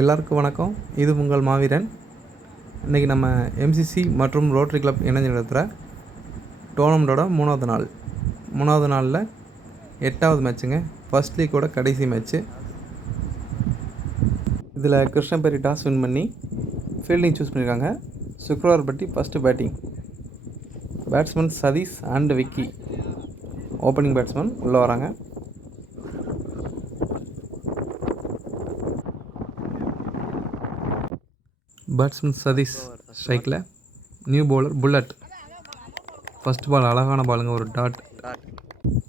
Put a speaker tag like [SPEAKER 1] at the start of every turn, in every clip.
[SPEAKER 1] எல்லாருக்கும் வணக்கம். இது உங்கள் மாவீரன். இன்றைக்கி நம்ம எம்சிசி மற்றும் ரோட்டரி கிளப் இணைஞ்சு நடத்துகிற டோர்னமெண்ட்டோட மூணாவது நாள். மூணாவது நாளில் எட்டாவது மேட்ச்சுங்க ஃபர்ஸ்ட் லீக்கோட கடைசி மேட்ச்சு இதில் கிருஷ்ணபெரி டாஸ் வின் பண்ணி ஃபீல்டிங் சூஸ் பண்ணியிருக்காங்க Sukravarpatti first batting batsman Satish and Vicky. Opening batsman உள்ளே வராங்க. பேட்ஸ்மேன் சதீஷ் ஸ்ட்ரைக்கில் new bowler Bullet first ball அழகான பாலுங்க ஒரு டாட்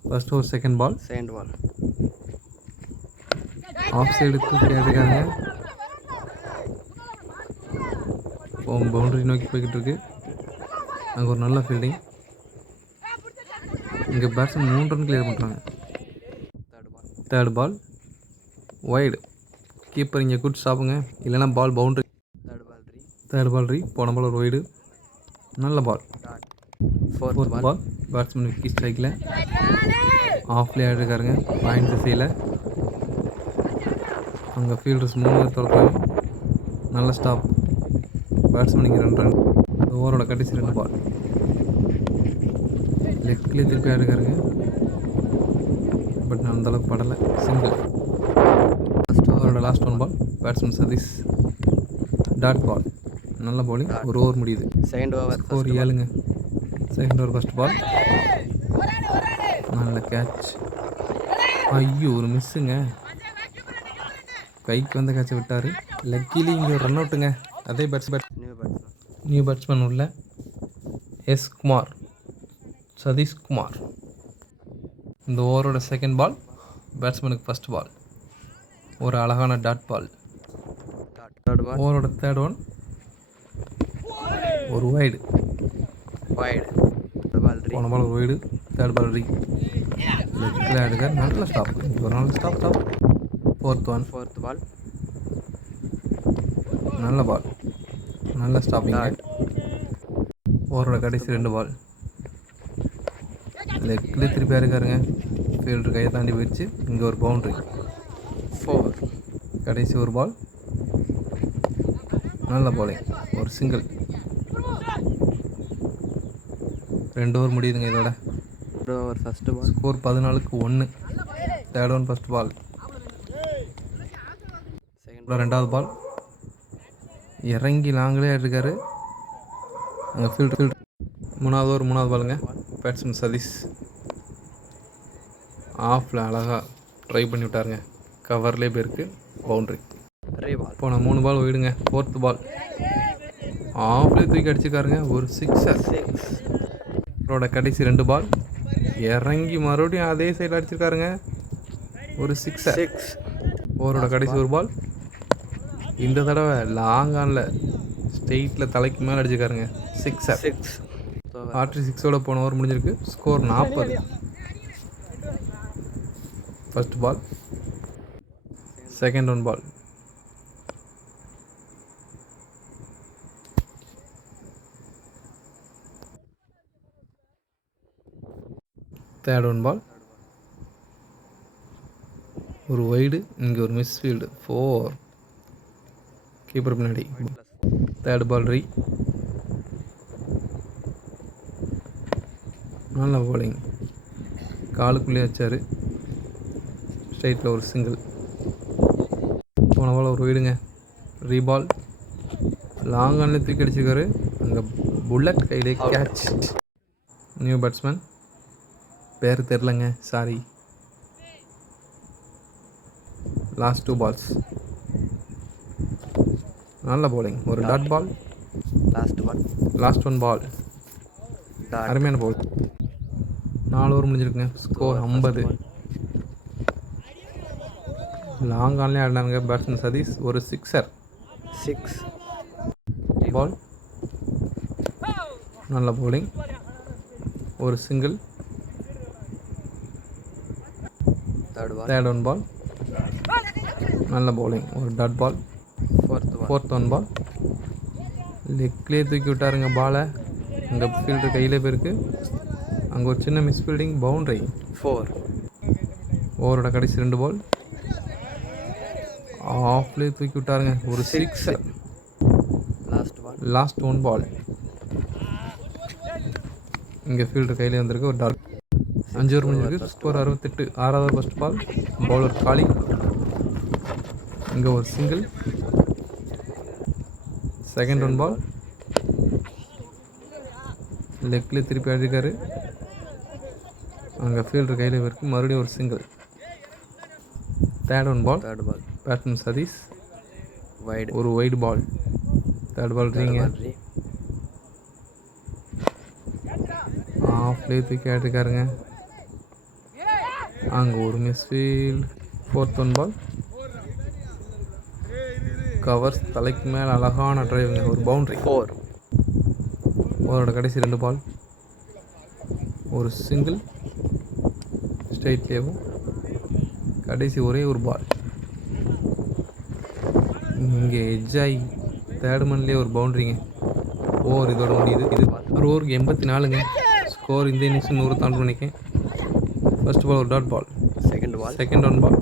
[SPEAKER 1] ஃபர்ஸ்ட் ஒரு second ball
[SPEAKER 2] second ball
[SPEAKER 1] off side தூக்கி அடிக்காங்க பவுண்டரி நோக்கி போய்கிட்டு இருக்கு. அங்கே ஒரு நல்ல ஃபீல்டிங் இங்கே பேட்ஸ்மேன் மூணு ரன் கிளியர் பண்ணுறாங்க
[SPEAKER 2] தேர்ட் பால்
[SPEAKER 1] வைடு கீப்பர் இங்கே குட் ஸ்டாப்புங்க இல்லைன்னா பால் பவுண்டரி
[SPEAKER 2] தேர்ட் பால்
[SPEAKER 1] ரீ போன பால் ஒரு வைடு நல்ல ball
[SPEAKER 2] fourth ball
[SPEAKER 1] batsman Vicky ஸ்ட்ரைக்கில் ஆஃப்லேயே ஆடிருக்காருங்க பாயிண்ட் திசையில். அங்கே ஃபீல்டர்ஸ் மூணு பேர் திறக்காங்க நல்ல ஸ்டாப் பேட்ஸ்மேன் இங்கே ரெண்டு ரன் ஓவரோட கடைசி ரெண்டு பால் லெக்லேயே திருப்பி ஆடிருக்காருங்க பட் அந்த அளவுக்கு படலை. Single first ஓவரோட last one ball batsman Satish. Dot ball நல்ல bowling. ஒரு ஓவர் முடியுது.
[SPEAKER 2] செகண்ட் ஓவர்
[SPEAKER 1] ஸ்கோர் ஏழுங்க. செகண்ட் ஓவர் ஃபர்ஸ்ட் பால் நல்ல கேட்ச் ஐயோ ஒரு மிஸ்ஸுங்க கைக்கு வந்த கேட்சை விட்டார். லக்கிலி இங்கே ஒரு ரன் அவுட்டுங்க அதே bats bat
[SPEAKER 2] new batsman
[SPEAKER 1] new batsman உள்ள எஸ் குமார் சதீஷ் குமார் இந்த ஓவரோட செகண்ட் பால் பேட்ஸ்மேனுக்கு ஃபர்ஸ்ட் பால் ஒரு அழகான dot ball
[SPEAKER 2] dot third ball
[SPEAKER 1] ஓவரோட third one ஒரு
[SPEAKER 2] பால் த்ரீ
[SPEAKER 1] போன பால் ஒரு வைடு தேர்ட் பால் ரீ லெக்கில் ஆடுங்க நல்ல ஸ்டாப் ஒரு நல்ல stop stop fourth one
[SPEAKER 2] fourth ball
[SPEAKER 1] நல்ல பால் நல்ல ஸ்டாப்பிங் ஓவரோட கடைசி ரெண்டு பால் லெக்கில் திருப்பி இருக்காருங்க ஃபீல்டர் கையை தாண்டி போயிடுச்சு. இங்கே ஒரு பவுண்ட்ரி
[SPEAKER 2] ஃபோர்
[SPEAKER 1] கடைசி ஒரு பால் நல்ல பாலிங் ஒரு சிங்கிள் ரெண்டு ஓவர் முடியுதுங்க இதோட.
[SPEAKER 2] ஓவர் ஃபர்ஸ்ட் பால்
[SPEAKER 1] ஸ்கோர் பதினாலுக்கு ஒன்று third one first ball
[SPEAKER 2] second
[SPEAKER 1] அப்புறம் ரெண்டாவது பால் இறங்கி லாங்கிலே இருக்காரு அங்கே ஃபீல்டு ஃபீல்டு மூணாவது ஒரு மூணாவது பாலுங்க பேட்ஸ்மேன் சதீஷ். ஆஃபில் அழகாக ட்ரை பண்ணி விட்டாருங்க. கவர்லேயே போயிருக்கு. பவுண்ட்ரி
[SPEAKER 2] பால்
[SPEAKER 1] போன மூணு பால் போயிடுங்க. ஃபோர்த்து பால் ஆஃப்லேயே தூக்கி அடிச்சுக்காருங்க. ஒரு சிக்ஸர்
[SPEAKER 2] சிக்ஸ்
[SPEAKER 1] அவரோட கடைசி ரெண்டு பால் இறங்கி மறுபடியும் அதே சைடில் அடிச்சிருக்காருங்க. ஒரு சிக்ஸர்
[SPEAKER 2] சிக்ஸ்
[SPEAKER 1] ஓவரோட கடைசி ஒரு பால் இந்த தடவை லாங் ஆனில் ஸ்ட்ரெயிட்டில் தலைக்கு மேலே அடிச்சிருக்காருங்க.
[SPEAKER 2] சிக்ஸ் ஓவர்
[SPEAKER 1] ஆர்ட்ரி சிக்ஸோட போன ஓவர் முடிஞ்சிருக்கு. ஸ்கோர் நாற்பது first ball second one ball third one ball. ஒரு ஒய்டு இங்கே ஒரு மிஸ் ஃபீல்டு ஃபோர் கீப்பர் பின்னாடி. தேர்ட் பால் ரீ நல்ல போலிங் காலுக்குள்ளே வச்சார். ஸ்ட்ரைட்டில் ஒரு சிங்கிள் போன பால் ஒரு ஒய்டுங்க ரீபால் லாங் ஆன்லேயே தூக்கி அடிச்சிருக்காரு. அங்கே புல்லட் கையிலே கேட்ச் நியூ பேட்ஸ்மேன் பேர் தெரிலங்க சாரி லாஸ்ட் டூ பால்ஸ் நல்ல bowling. ஒரு dot ball
[SPEAKER 2] last ball
[SPEAKER 1] last one ball அருமையான பால் நாலு ஓவர் முடிஞ்சிருக்குங்க. ஸ்கோர் ஐம்பது. லாங் ஆன்லேயே ஆடினாங்க பேட்ஸ்மேன் சதீஷ். ஒரு சிக்ஸர்
[SPEAKER 2] சிக்ஸ்
[SPEAKER 1] பால் நல்ல bowling. ஒரு சிங்கிள்
[SPEAKER 2] தேர்ட்
[SPEAKER 1] ஒன் பால் நல்ல bowling. ஒரு dot ball
[SPEAKER 2] fourth
[SPEAKER 1] fourth one ball லெக்லேயே தூக்கி விட்டாருங்க பாலை அங்கே ஃபீல்டர் கையிலே போயிருக்கு. அங்கே ஒரு சின்ன மிஸ் ஃபீல்டிங் பவுண்டரி
[SPEAKER 2] ஃபோர்
[SPEAKER 1] ஓவரோட கடைசி ரெண்டு பால் ஆஃப்லேயே தூக்கி விட்டாருங்க. ஒரு six
[SPEAKER 2] last ball
[SPEAKER 1] last one ball இங்கே ஃபீல்டர் கையிலே வந்திருக்கு. ஒரு டாட் அஞ்சு ஓவர் முடிஞ்சிருக்கு. ஸ்கோர் அறுபத்தெட்டு ஆறாவது ஃபர்ஸ்ட் பால் பவுலர் காலி. இங்கே ஒரு சிங்கிள் செகண்ட் ஒன் பால் லெக்லேயே திருப்பி அடிக்காரு அங்கே ஃபீல்டர் கையில் இருக்கு மறுபடியும் ஒரு single third one ball
[SPEAKER 2] third ball
[SPEAKER 1] batsman Satish
[SPEAKER 2] wide
[SPEAKER 1] ஒரு ஒயிட் பால் தேர்ட் பால் ரீங்க ஆஃப்லேயே தூக்கி ஆட்டிருக்காருங்க அங்கே ஒரு miss field fourth one ball covers தலைக்கு மேலே அழகான டிரைவுங்க ஒரு பவுண்ட்ரி
[SPEAKER 2] ஃபோர்
[SPEAKER 1] ஓவரோட கடைசி ரெண்டு பால் ஒரு சிங்கிள் ஸ்ட்ரைட்லேயும் கடைசி ஒரே ஒரு பால் இங்கே எஜ்ஜாய் தேர்ட் மன்லேயே ஒரு பவுண்ட்ரிங்க ஓவர் இதோட முடியுது. இது ஒரு ஓவருக்கு எண்பத்தி நாலுங்க. ஸ்கோர் இந்த இன்னிங்ஸ் நூறு தாண்டு நினைக்கேன் ஃபர்ஸ்ட் பால் ஒரு dot ball
[SPEAKER 2] second ball
[SPEAKER 1] second one ball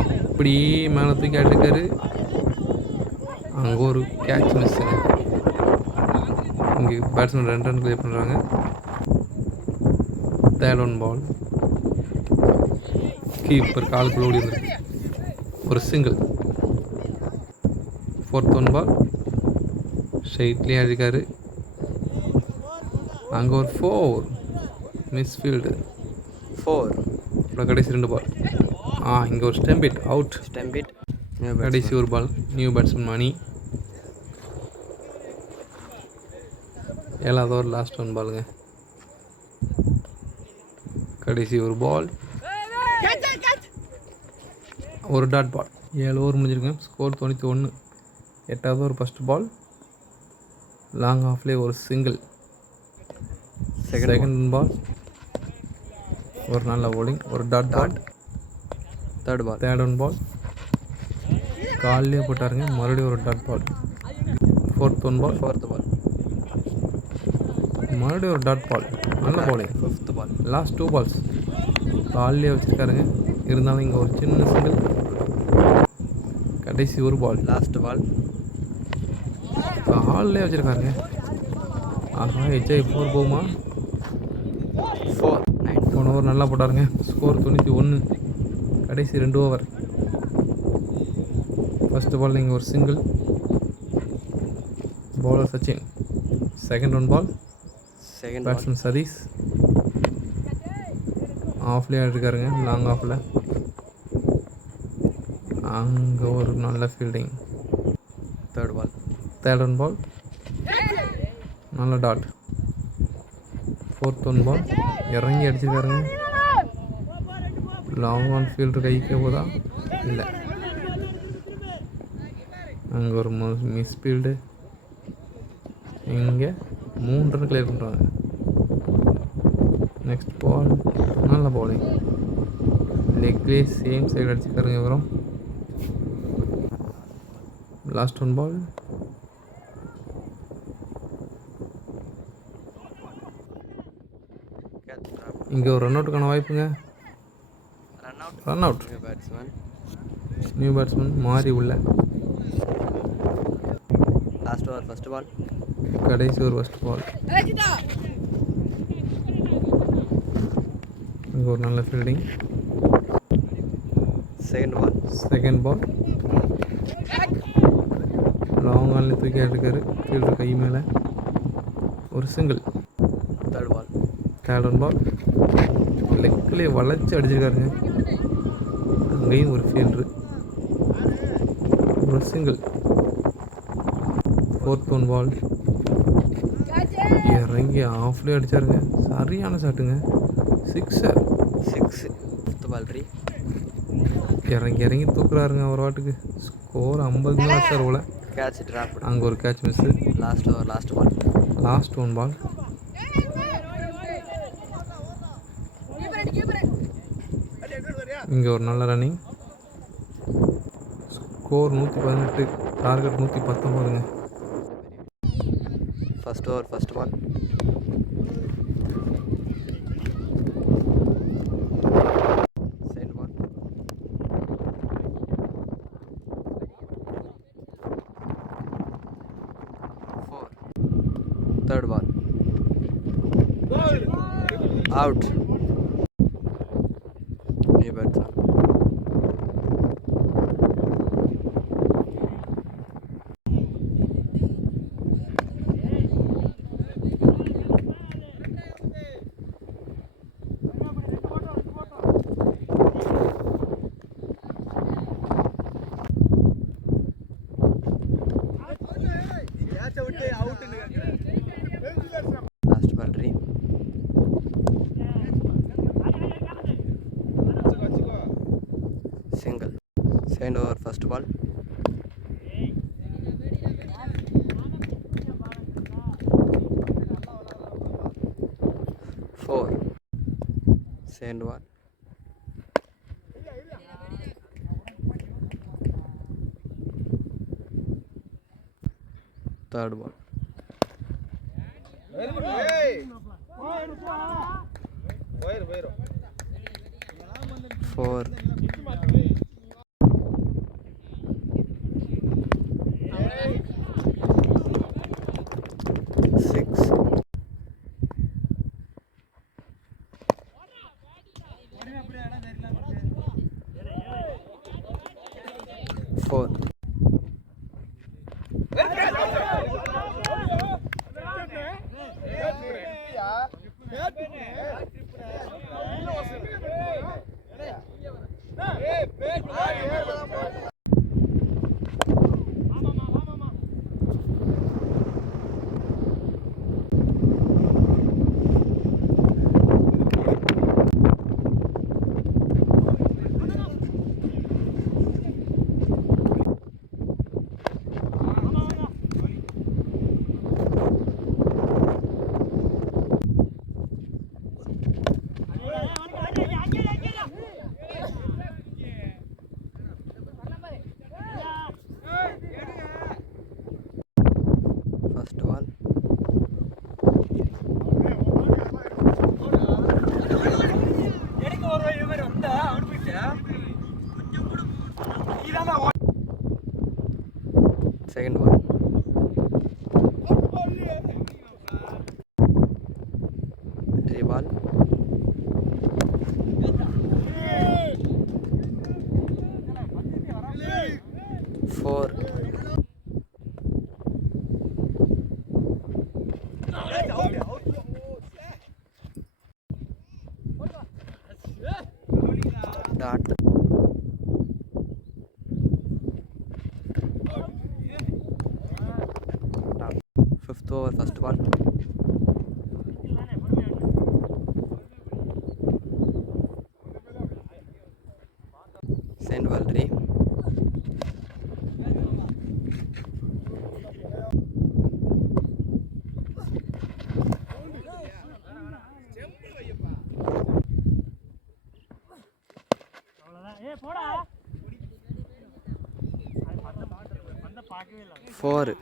[SPEAKER 1] அப்படியே மேலே தூக்கி ஆட்டிருக்காரு. அங்கே ஒரு கேட்ச் மிஸ்ஸுங்க இங்கே பேட்ஸ்மேன் ரெண்டு ரன் ப்ளே பண்ணுறாங்க தேர்ட் ஒன் பால் கீப்பர் காலுக்குள்ள ஓடி வந்திருக்கு. ஒரு சிங்கிள் ஃபோர்த் ஒன் பால் ஸ்ட்ரைட்லேயே அடிக்காரு அங்கே ஒரு ஃபோர் மிஸ் ஃபீல்டு
[SPEAKER 2] ஃபோர்
[SPEAKER 1] அப்புறம் கடைசி ரெண்டு பால் ஆ இங்கே ஒரு ஸ்டெம்பிட் அவுட்
[SPEAKER 2] ஸ்டெம்பிட்
[SPEAKER 1] கடைசி ஒரு பால் நியூ பேட்ஸ்மேன் மணி ஏழாவது ஓவர் லாஸ்ட் ஒன் பாலுங்க கடைசி ஒரு பால் ஒரு டாட் பால் ஏழு ஓவர் முடிஞ்சிருக்கேன் ஸ்கோர் தொண்ணூற்றி ஒன்று எட்டாவது ஓவர் ஃபஸ்ட் பால் லாங் ஆஃப்லேயே ஒரு சிங்கிள்
[SPEAKER 2] செகண்ட்
[SPEAKER 1] செகண்ட் பால் ஒரு நல்ல bowling ஒரு dot dot
[SPEAKER 2] third ball
[SPEAKER 1] third one ball கால்லேயே போட்டாருங்க மறுபடியும் ஒரு dot ball fourth one ball
[SPEAKER 2] fourth ball
[SPEAKER 1] மறுபடியும் ஒரு டாட் பால் நல்ல bowling.
[SPEAKER 2] Fifth ball
[SPEAKER 1] last two balls கால்லேயே வச்சுருக்காருங்க. இருந்தாலும் இங்கே ஒரு சின்ன சிங்கிள் கடைசி ஒரு பால்
[SPEAKER 2] லாஸ்ட் பால்
[SPEAKER 1] கால்லேயே வச்சுருக்காருங்க. ஆஹா எச்ஐ ஃபோர் போகுமா?
[SPEAKER 2] ஃபோர்
[SPEAKER 1] போன ஓவர் நல்லா போட்டாருங்க. ஸ்கோர் தொண்ணூற்றி ஒன்று கடைசி ரெண்டு ஓவர் ஃபஸ்ட்டு பால் நீங்கள் ஒரு single bowler Sachin. Second one ball
[SPEAKER 2] second
[SPEAKER 1] batsman Satish ஆஃப்லேயே இருக்காருங்க லாங் ஆஃபில் அங்கே ஒரு நல்ல fielding
[SPEAKER 2] third ball
[SPEAKER 1] third one ball நல்ல டாட் ஃபோர்த் ஒன் பால் இறங்கி அடிச்சிருக்காருங்க லாங் ஆன் ஃபீல்டு கைக்கு போதா? இல்லை. அங்கே ஒரு மிஸ் ஃபீல்டு இங்கே மூணு ரன் கிளியர் பண்ணுறாங்க நெக்ஸ்ட் பால் நல்ல பாலிங் லெக்லேயே சேம் சைடு அடிச்சுக்காருங்க இவரும். Last one ball
[SPEAKER 2] catch drop
[SPEAKER 1] இங்கே ஒரு ரன் அவுட்டுக்கான வாய்ப்புங்க.
[SPEAKER 2] Run out
[SPEAKER 1] run out
[SPEAKER 2] new batsman
[SPEAKER 1] new batsman மாறி உள்ள.
[SPEAKER 2] லாஸ்ட் ஓவர் ஃபர்ஸ்ட் பால்
[SPEAKER 1] கடைசி ஒரு ஃபஸ்ட் பால் இங்கே ஒரு நல்ல fielding
[SPEAKER 2] second ball
[SPEAKER 1] second ball long ஆன்ல தூக்கி இருக்காரு ஃபீல்டர் கை மேலே. ஒரு single
[SPEAKER 2] third ball
[SPEAKER 1] third one ball லெக்கிலே வளைச்சி அடிச்சிருக்காருங்க அங்கேயும் ஒரு ஃபீல்டரு ஒரு சிங்கிள் ஃபோர்த் ஒன் பால் இறங்கி ஆஃப்லேயே அடிச்சாருங்க. சரியான ஷாட்டுங்க sixer
[SPEAKER 2] six fifth ball three
[SPEAKER 1] இறங்கி இறங்கி தூக்குறாருங்க ஒரு வாட்டுக்கு. ஸ்கோர் ஐம்பது மேலே அடிச்சார் போல
[SPEAKER 2] கேட்ச் ட்ராப்
[SPEAKER 1] அங்கே ஒரு catch miss
[SPEAKER 2] last over last ball
[SPEAKER 1] last one ball இங்கே ஒரு நல்ல ரன்னிங் ஸ்கோர் நூற்றி பதினெட்டு டார்கெட் நூற்றி பத்தொம்போதுங்க
[SPEAKER 2] first over first ball third ball out kind over first ball four second ball third ball. Four. இந்த ஆட்டத்தை fifth over first ball four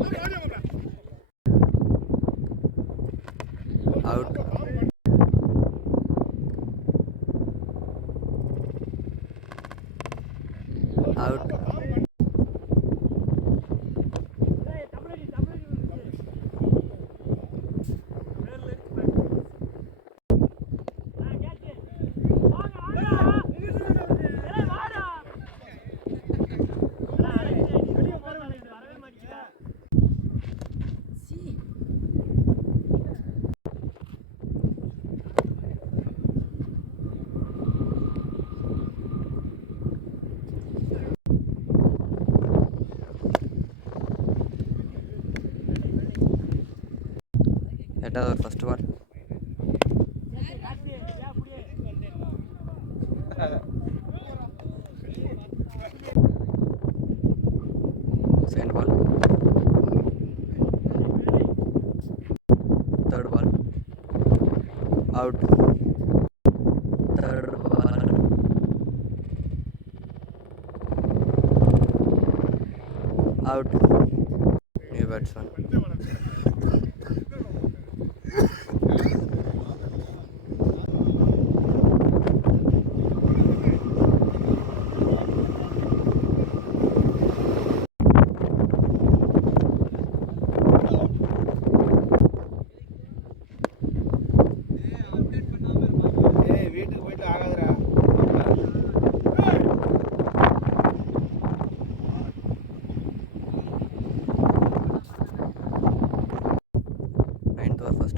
[SPEAKER 2] Okay. ரெண்டாவது ஒரு first ball second ball third ball out third ball out new batsman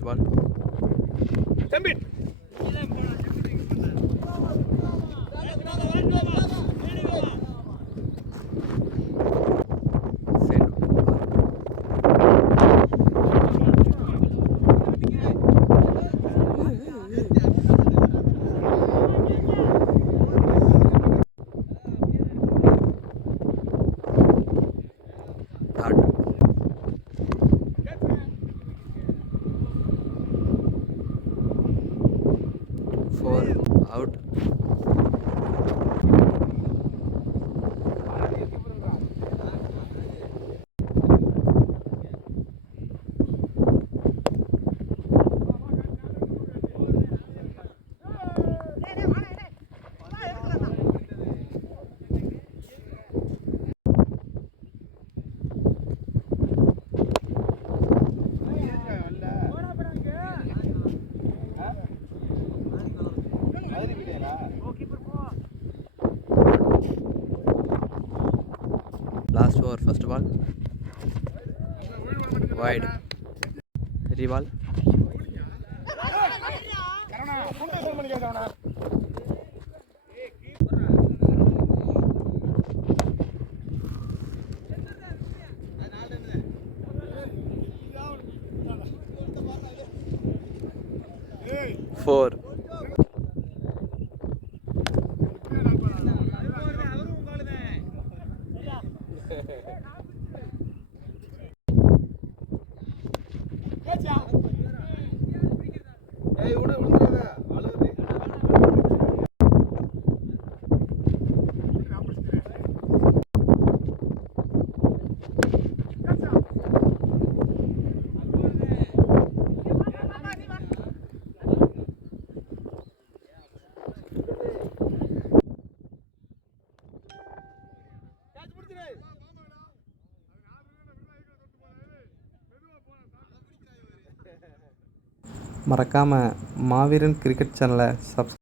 [SPEAKER 2] ninth over first ball
[SPEAKER 3] தம்பி
[SPEAKER 2] second ball third four out last over first ball wide reball
[SPEAKER 3] 我不
[SPEAKER 1] மறக்காமல் மாவீரன் cricket சேனலை subs